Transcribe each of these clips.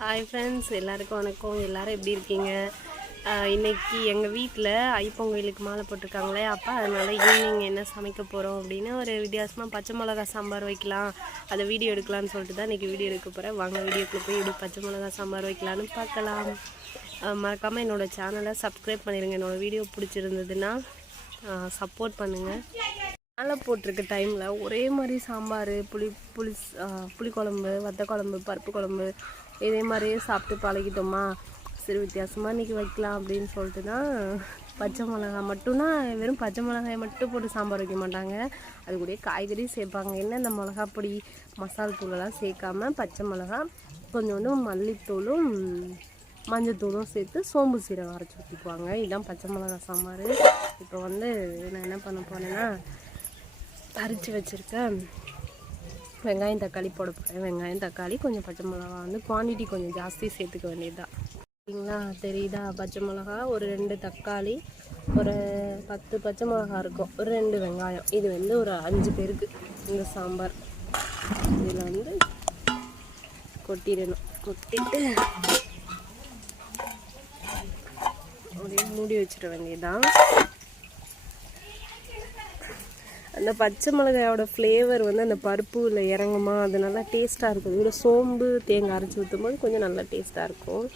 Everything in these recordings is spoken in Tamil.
ஹாய் ஃப்ரெண்ட்ஸ், எல்லாருக்கும் வணக்கம். எல்லோரும் எப்படி இருக்கீங்க? இன்றைக்கி எங்கள் வீட்டில் ஐப்பொங்கலுக்கு மாலை போட்டிருக்காங்களே அப்பா, அதனால் ஈவினிங் என்ன சமைக்க போகிறோம் அப்படின்னு ஒரு வித்தியாசமாக பச்சை மிளகா சாம்பார் வைக்கலாம், அதை வீடியோ எடுக்கலான்னு சொல்லிட்டு தான் இன்றைக்கி வீடியோ எடுக்க போகிறேன். வாங்க வீடியோக்குள்ளே போய் எப்படி பச்சை மிளகா சாம்பார் வைக்கலான்னு பார்க்கலாம். மறக்காமல் என்னோடய சேனலை சப்ஸ்கிரைப் பண்ணிடுங்க. என்னோடய வீடியோ பிடிச்சிருந்ததுன்னா சப்போர்ட் பண்ணுங்கள். மாலை போட்டிருக்க டைமில் ஒரே மாதிரி சாம்பார், புளிக்குழம்பு, வத்த குழம்பு, பருப்பு குழம்பு இதே மாதிரியே சாப்பிட்டு பழகிட்டோமா, சரி வித்தியாசமாக இன்றைக்கி வைக்கலாம் அப்படின்னு சொல்லிட்டு தான் பச்சை மிளகாய் மட்டும்னா வெறும் பச்சை மிளகாயை மட்டும் போட்டு சாம்பார் வைக்க மாட்டாங்க, அது கூட காய்கறி சேர்ப்பாங்க. என்ன இந்த மிளகா பொடி மசால் தூளெல்லாம் சேர்க்காம பச்சை மிளகா கொஞ்சோண்டு மல்லித்தூளும் மஞ்சத்தூளும் சேர்த்து சோம்பு சீரகம் அரைச்சி ஊற்றிக்குவாங்க. இதுதான் பச்சை மிளகா சாம்பார். இப்போ நான் என்ன பண்ண போனேன்னா, அரைச்சி வச்சுருக்கேன் வெங்காயம் தக்காளி போட போகிறேன். வெங்காயம் தக்காளி கொஞ்சம் பச்சை மிளகா குவான்டிட்டி கொஞ்சம் ஜாஸ்தி சேர்த்துக்க வேண்டியதுதான். சரிங்களா? தெரியுதா? பச்சை மிளகா ஒரு 2 தக்காளி, ஒரு 10 பச்சை மிளகா இருக்கும், ஒரு 2 வெங்காயம். இது ஒரு 5 பேருக்கு இந்த சாம்பார். இதில் கொட்டிடணும். கொட்டிட்டு அப்படியே மூடி வச்சிட வேண்டியதுதான். அந்த பச்சை மிளகாயோட ஃப்ளேவர் அந்த பருப்புல இறங்குமா, அது நல்லா டேஸ்ட்டாக இருக்கும். இதில் சோம்பு தேங்காய் அரைச்சி ஊற்றும் போது கொஞ்சம் நல்லா டேஸ்ட்டாக இருக்கும்.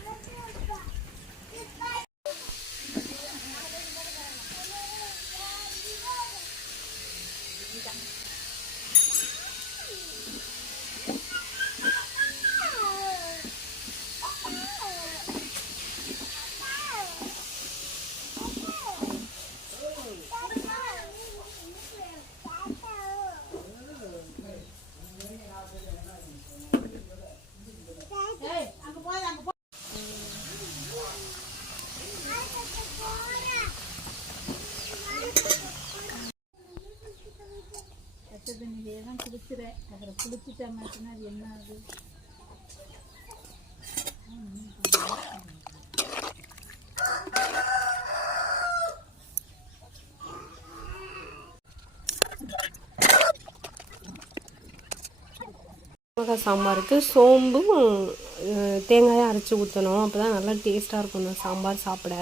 தண்ணியிலேதான் குளிச்சுறேன். அப்புறம் குளிச்சுட்டா மட்டும்னா அது என்ன ஆகுது? மிளகா சாம்பாருக்கு சோம்பும் தேங்காயும் அரைச்சி ஊற்றணும். அப்போ தான் நல்லா டேஸ்ட்டாக இருக்கும் இந்த சாம்பார் சாப்பிட.